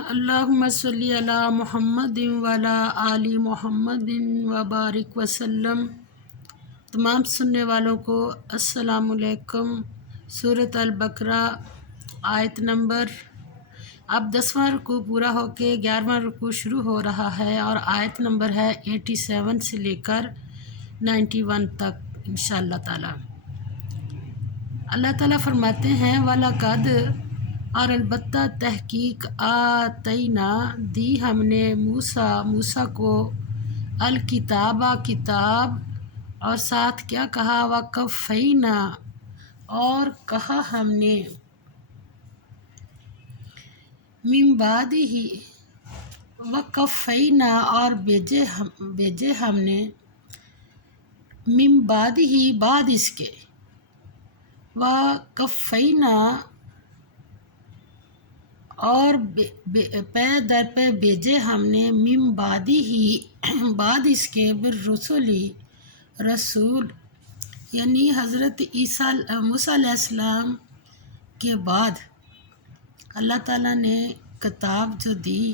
اللہم صلی علی محمد وعلی آل محمد وبارک وسلم۔ تمام سننے والوں کو السلام علیکم۔ سورۃ البقرہ آیت نمبر، اب 10واں رکوع پورا ہو کے 11واں رکوع شروع ہو رہا ہے اور آیت نمبر ہے 87 سے لے کر 91 تک انشاءاللہ تعالی۔ اللہ تعالیٰ فرماتے ہیں وَلَقَدْ، اور البتہ تحقیق آتینا، دی ہم نے موسیٰ کو الکتاب کتاب، اور ساتھ کیا کہا وَقَفَّیْنَا، اور کہا ہم نے من بعدہ، وَقَفَّیْنَا، اور بھیجے ہم نے من بعدہ، بعد اس کے، وَقَفَّیْنَا، اور پے در پہ بھیجے ہم نے من بعدہ، بعد اس کے بالرسل، رسول، یعنی حضرت موسیٰ علیہ السلام کے بعد اللہ تعالیٰ نے کتاب جو دی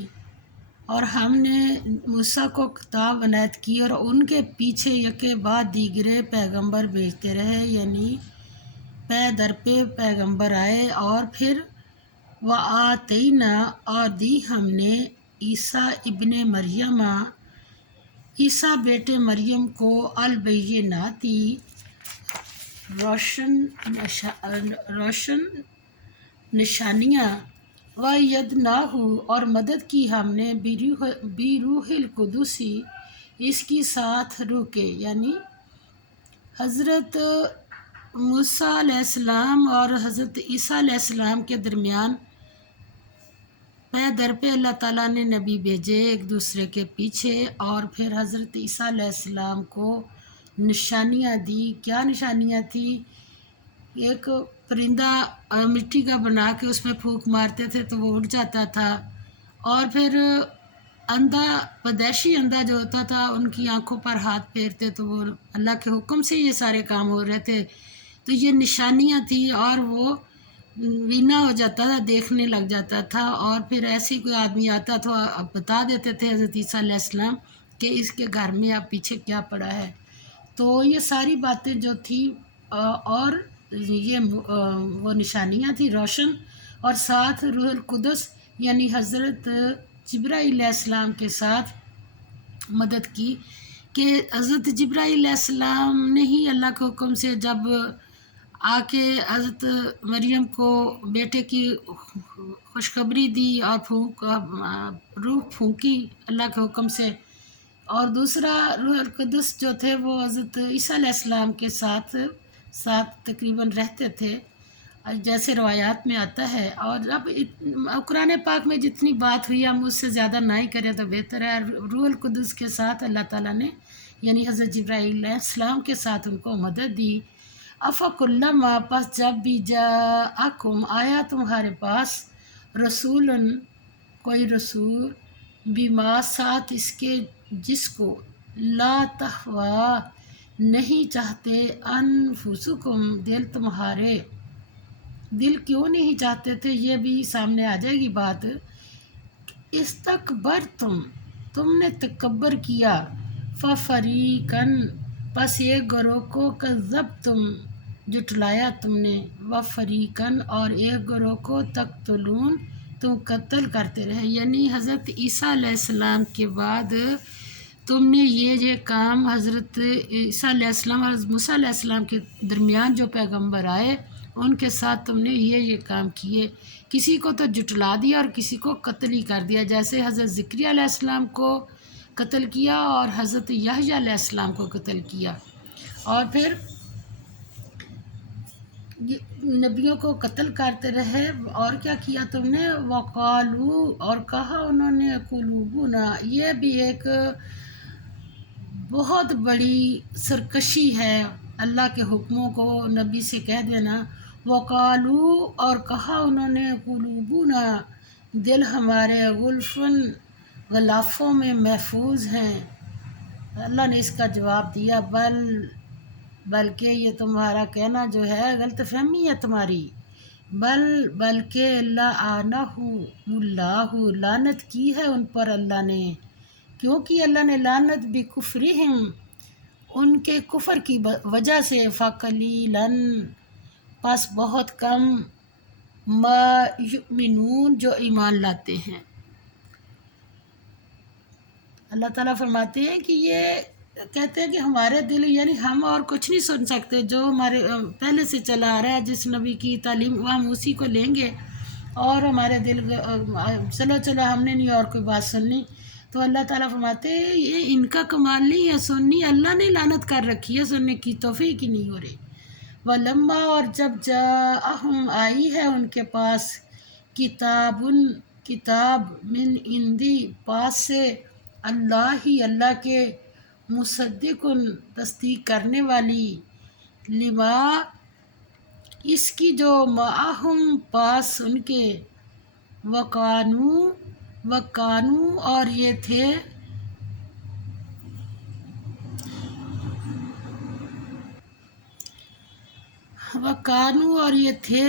اور ہم نے موسیٰ کو کتاب عنایت کی اور ان کے پیچھے یکے بعد دیگرے پیغمبر بھیجتے رہے، یعنی پے در پہ پیغمبر آئے، اور پھر وَآتَیْنَا، اور دی ہم نے عیسیٰ ابن مریم، عیسیٰ بیٹے مریم کو البینات، روشن نشانیاں، وَأَیَّدْنَاہُ، اور مدد کی ہم نے بِروحِ القدس، اس کی ساتھ روح کے، یعنی حضرت موسیٰ علیہ السلام اور حضرت عیسیٰ علیہ السلام کے درمیان پے در پہ اللہ تعالیٰ نے نبی بھیجے ایک دوسرے کے پیچھے، اور پھر حضرت عیسیٰ علیہ السلام کو نشانیاں دی۔ کیا نشانیاں تھیں؟ ایک پرندہ مٹی کا بنا کے اس میں پھونک مارتے تھے تو وہ اڑ جاتا تھا، اور پھر اندھا، پدیشی اندھا جو ہوتا تھا، ان کی آنکھوں پر ہاتھ پھیرتے تو وہ اللہ کے حکم سے یہ سارے کام ہو رہے تھے، تو یہ نشانیاں تھیں، اور وہ بینا ہو جاتا تھا، دیکھنے لگ جاتا تھا، اور پھر ایسے کوئی آدمی آتا تو بتا دیتے تھے حضرت عیسیٰ علیہ السلام کہ اس کے گھر میں اب پیچھے کیا پڑا ہے۔ تو یہ ساری باتیں جو تھیں، اور یہ وہ نشانیاں تھیں روشن، اور ساتھ روح القدس یعنی حضرت جبرائیل علیہ السلام کے ساتھ مدد کی، کہ حضرت جبرائیل علیہ السلام نے ہی اللہ کے حکم سے جب آ کے حضرت مریم کو بیٹے کی خوشخبری دی اور روح پھونکی اللہ کے حکم سے، اور دوسرا روح القدس جو تھے وہ حضرت عیسیٰ علیہ السلام کے ساتھ تقریباً رہتے تھے، جیسے روایات میں آتا ہے۔ اور اب قرآن پاک میں جتنی بات ہوئی ہم اس سے زیادہ نہ ہی کریں تو بہتر ہے۔ روح القدس کے ساتھ اللہ تعالیٰ نے یعنی حضرت جبرائیل علیہ السلام کے ساتھ ان کو مدد دی۔ افکلما، پس جب بھی جاءکم، آیا تمہارے پاس رسول، کوئی رسول، بما، ساتھ اس کے، جس کو لا تہوا، نہیں چاہتے، انفسکم، دل تمہارے، دل کیوں نہیں چاہتے تھے یہ بھی سامنے آ جائے گی بات۔ استکبرتم، تم نے تکبر کیا، ففریقاً، پس ایک گروہ کو، کذبتم، جھٹلایا تم نے، وفریقاً، اور ایک گروہ کو، تقتلون، تم قتل کرتے رہے، یعنی حضرت عیسیٰ علیہ السلام کے بعد تم نے یہ کام حضرت عیسیٰ علیہ السلام اور حضرت موسیٰ علیہ السلام کے درمیان جو پیغمبر آئے ان کے ساتھ تم نے یہ کام کیے، کسی کو تو جھٹلا دیا اور کسی کو قتل ہی کر دیا، جیسے حضرت زکریا علیہ السلام کو قتل کیا اور حضرت یحییٰ علیہ السلام کو قتل کیا، اور پھر نبیوں کو قتل کرتے رہے۔ اور کیا کیا تم نے؟ وقالو، اور کہا انہوں نے، قلوبنا، یہ بھی ایک بہت بڑی سرکشی ہے اللہ کے حکموں کو نبی سے کہہ دینا۔ وقالو، اور کہا انہوں نے، قلوبنا، دل ہمارے، غلفن، غلافوں میں محفوظ ہیں۔ اللہ نے اس کا جواب دیا، بلکہ یہ تمہارا کہنا جو ہے غلط فہمی ہے تمہاری، بلکہ اللہ لعنت کی ہے ان پر اللہ نے، کیونکہ اللہ نے لعنت بکفرہم ان کے کفر کی وجہ سے، فقلیلاً پس بہت کم، ما یؤمنون جو ایمان لاتے ہیں۔ اللہ تعالیٰ فرماتے ہیں کہ یہ کہتے ہیں کہ ہمارے دل، یعنی ہم اور کچھ نہیں سن سکتے، جو ہمارے پہلے سے چلا آ رہا ہے، جس نبی کی تعلیم وہ ہم اسی کو لیں گے، اور ہمارے دل چلو ہم نے نہیں اور کوئی بات سننی۔ تو اللہ تعالیٰ فرماتے ہیں یہ ان کا کمال نہیں ہے سننی، اللہ نے لعنت کر رکھی ہے، سننے کی توفیق ہی نہیں ہو رہی۔ ولما اور جب جاءہم آئی ہے ان کے پاس، کتاب من عندی پاس سے، اللہ کے، مصدق تصدیق کرنے والی، لما اس کی جو معہم پاس ان کے، وکانو اور یہ تھے،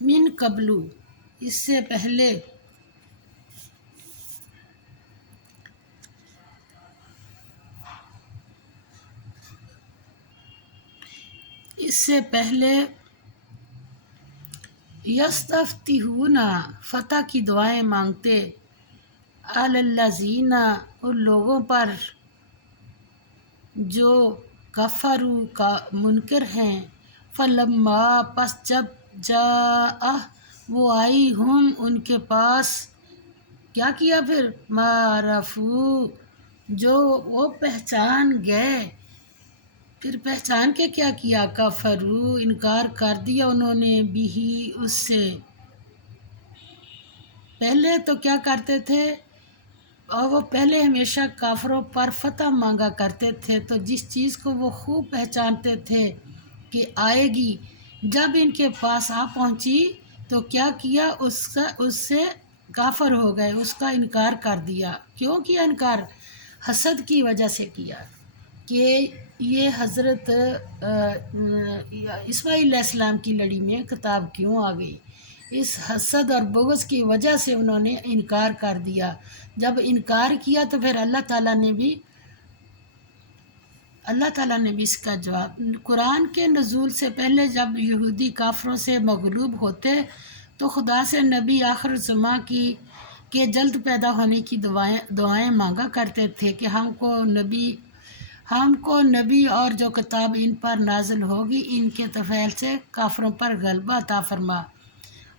من قبلو اس سے پہلے یستفتحون فتح کی دعائیں مانگتے، علی الذین ان لوگوں پر جو کفروا کا منکر ہیں، فلما پس جب جاء وہ آئی ہم ان کے پاس، کیا کیا پھر، معرفو جو وہ پہچان گئے، پھر پہچان کے کیا کیا، کفرو انکار کر دیا انہوں نے، بھی اس سے۔ پہلے تو کیا کرتے تھے، اور وہ پہلے ہمیشہ کافروں پر فتح مانگا کرتے تھے، تو جس چیز کو وہ خوب پہچانتے تھے کہ آئے گی، جب ان کے پاس آ پہنچی تو کیا کیا، اس سے کافر ہو گئے، اس کا انکار کر دیا۔ کیوں کیا انکار، حسد کی وجہ سے کیا، کہ یہ حضرت اسماعیل علیہ السلام کی لڑی میں کتاب کیوں آ گئی، اس حسد اور بغض کی وجہ سے انہوں نے انکار کر دیا۔ جب انکار کیا تو پھر اللہ تعالیٰ نے بھی اس کا جواب، قرآن کے نزول سے پہلے جب یہودی کافروں سے مغلوب ہوتے تو خدا سے نبی آخر الزماں کے جلد پیدا ہونے کی دعائیں مانگا کرتے تھے کہ ہم کو نبی اور جو کتاب ان پر نازل ہوگی ان کے طفیل سے کافروں پر غلبہ عطا فرما،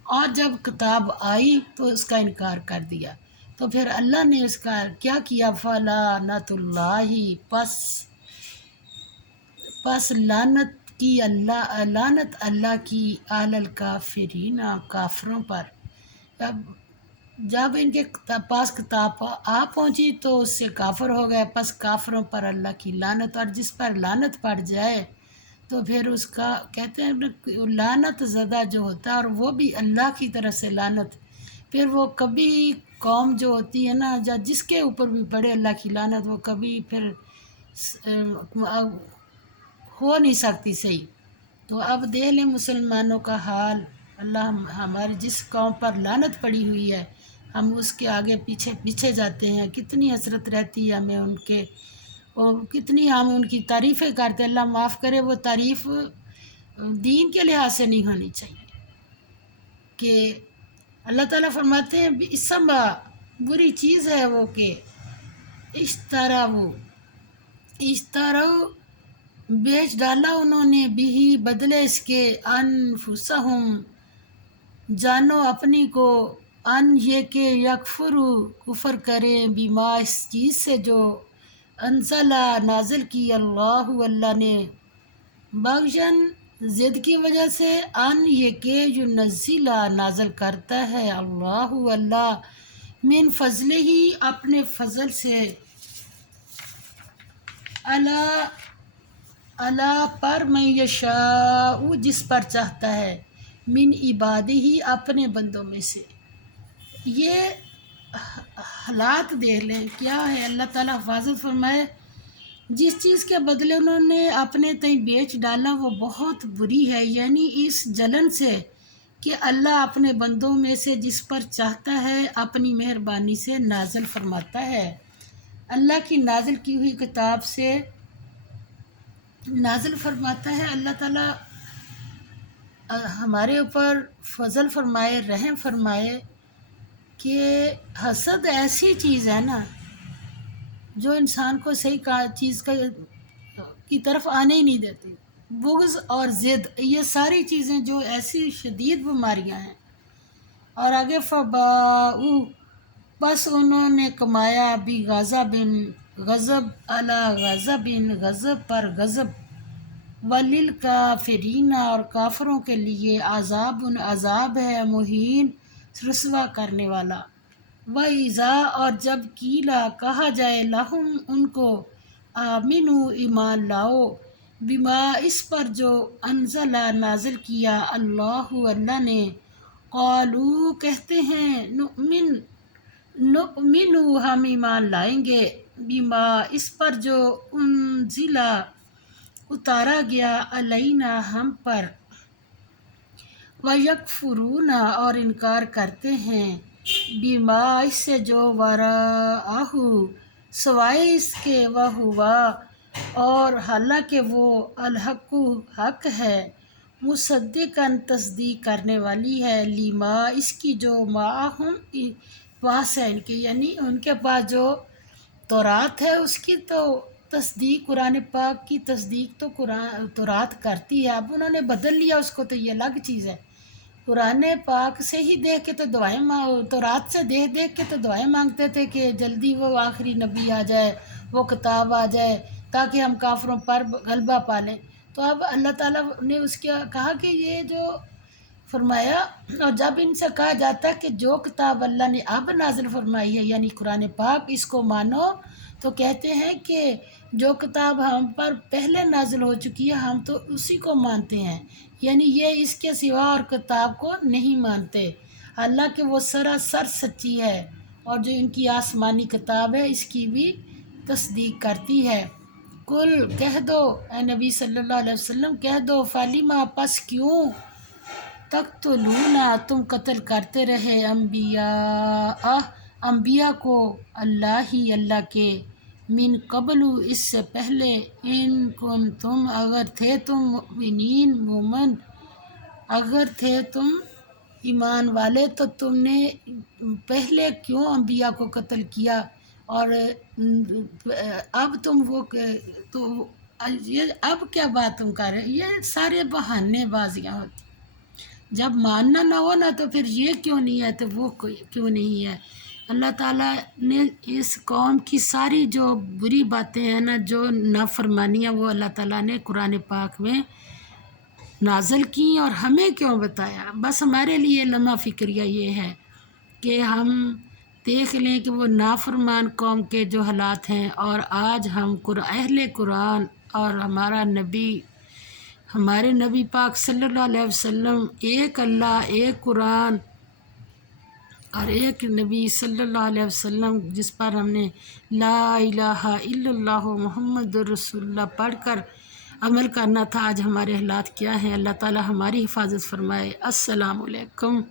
اور جب کتاب آئی تو اس کا انکار کر دیا، تو پھر اللہ نے اس کا کیا کیا، فلعنۃ اللہ پس لعنت اللہ کی، علی الکافرین کافروں پر۔ جب ان کے پاس کتاب آ پہنچی تو اس سے کافر ہو گئے، پس کافروں پر اللہ کی لعنت، اور جس پر لعنت پڑ جائے تو پھر اس کا کہتے ہیں لعنت زدہ جو ہوتا ہے، اور وہ بھی اللہ کی طرف سے لعنت، پھر وہ کبھی قوم جو ہوتی ہے نا، یا جس کے اوپر بھی پڑے اللہ کی لعنت، وہ کبھی پھر ہو نہیں سکتی صحیح۔ تو اب دیکھ لیں مسلمانوں کا حال، اللہ ہماری جس قوم پر لعنت پڑی ہوئی ہے، ہم اس کے آگے پیچھے جاتے ہیں، کتنی حسرت رہتی ہے ہمیں ان کے، اور کتنی ہم ان کی تعریفیں کرتے، اللہ معاف کرے، وہ تعریف دین کے لحاظ سے نہیں ہونی چاہیے، کہ اللہ تعالیٰ فرماتے ہیں اسما بری چیز ہے وہ، کہ اشتروا بیچ ڈالا انہوں نے، بھی بدلے اس کے، انفسہم جانو اپنی کو، ان یہ کہ یکفرو کفر کریں، بما اس چیز سے جو انزلہ نازل کی، اللہ نے، بغضاً ضد کی وجہ سے، ان یہ کہ ینزلہ نازل کرتا ہے، اللہ من فضلہ ہی اپنے فضل سے، اللہ پر، من یشاء جس پر چاہتا ہے، من عبادہ ہی اپنے بندوں میں سے۔ یہ حالات دیکھ لیں کیا ہے، اللہ تعالیٰ حفاظت فرمائے جس چیز کے بدلے انہوں نے اپنے تئیں بیچ ڈالا وہ بہت بری ہے، یعنی اس جلن سے کہ اللہ اپنے بندوں میں سے جس پر چاہتا ہے اپنی مہربانی سے نازل فرماتا ہے۔ اللہ کی نازل کی ہوئی کتاب سے نازل فرماتا ہے۔ اللہ تعالیٰ ہمارے اوپر فضل فرمائے، رحم فرمائے کہ حسد ایسی چیز ہے نا جو انسان کو صحیح چیز کی طرف آنے ہی نہیں دیتی۔ بغض اور ضد، یہ ساری چیزیں جو ایسی شدید بیماریاں ہیں۔ اور آگے فباؤ، بس انہوں نے کمایا بھی غضب علی غضب، غضب پر غضب، وللکافرین، اور کافروں کے لیے عذاب ہے مہین، رسوا کرنے والا۔ وَإِذَا، اور جب قیلا کہا جائے لہم ان کو، آمنو ایمان لاؤ، بما اس پر جو انزل نازل کیا اللہ نے، قالو کہتے ہیں، نؤمن ہم ایمان لائیں گے، بما اس پر جو انزل اتارا گیا علینا ہم پر، وَيَكْفُرُونَ اور انکار کرتے ہیں، بما اس سے جو وراءہ سوائے اس کے، وہوا اور حالانکہ وہ الحق حق ہے، مصدقاً تصدیق کرنے والی ہے، لما اس کی جو معہم پاس ہے ان کے، یعنی ان کے پاس جو تورات ہے اس کی تو تصدیق، قرآن پاک کی تصدیق تو تورات کرتی ہے۔ اب انہوں نے بدل لیا اس کو تو یہ الگ چیز ہے۔ قرآن پاک سے ہی دیکھ کے تو دعائیں تورات سے دیکھ کے تو دعائیں مانگتے تھے کہ جلدی وہ آخری نبی آ جائے، وہ کتاب آ جائے تاکہ ہم کافروں پر غلبہ پالیں۔ تو اب اللہ تعالیٰ نے اس کا کہا کہ یہ جو فرمایا، اور جب ان سے کہا جاتا ہے کہ جو کتاب اللہ نے اب نازل فرمائی ہے یعنی قرآن پاک، اس کو مانو، تو کہتے ہیں کہ جو کتاب ہم پر پہلے نازل ہو چکی ہے ہم تو اسی کو مانتے ہیں، یعنی یہ اس کے سوا اور کتاب کو نہیں مانتے، اللہ کہ وہ سراسر سچی ہے، اور جو ان کی آسمانی کتاب ہے اس کی بھی تصدیق کرتی ہے۔ کل کہہ دو اے نبی صلی اللہ علیہ وسلم، کہہ دو، فلیما پس کیوں، تقتلون تم قتل کرتے رہے، انبیاء کو، اللہ کے، من قبل اس سے پہلے، ان کنتم اگر تھے تم مؤمنین مومن، اگر تھے تم ایمان والے تو تم نے پہلے کیوں انبیاء کو قتل کیا، اور اب تم وہ تو یہ اب کیا بات تم کر رہے، یہ سارے بہانے بازیاں ہوتی، جب ماننا نہ ہو نا تو پھر یہ کیوں نہیں ہے تو وہ کیوں نہیں ہے۔ اللہ تعالیٰ نے اس قوم کی ساری جو بری باتیں ہیں نا، جو نافرمانیاں، وہ اللہ تعالیٰ نے قرآن پاک میں نازل کی اور ہمیں کیوں بتایا۔ بس ہمارے لیے لمحہ فکریہ یہ ہے کہ ہم دیکھ لیں کہ وہ نافرمان قوم کے جو حالات ہیں، اور آج ہم اہل قرآن اور ہمارے نبی پاک صلی اللہ علیہ وسلم، ایک اللہ، ایک قرآن اور ایک نبی صلی اللہ علیہ وسلم، جس پر ہم نے لا الہ الا اللہ محمد رسول اللہ پڑھ کر عمل کرنا تھا، آج ہمارے حالات کیا ہیں۔ اللہ تعالی ہماری حفاظت فرمائے۔ السلام علیکم۔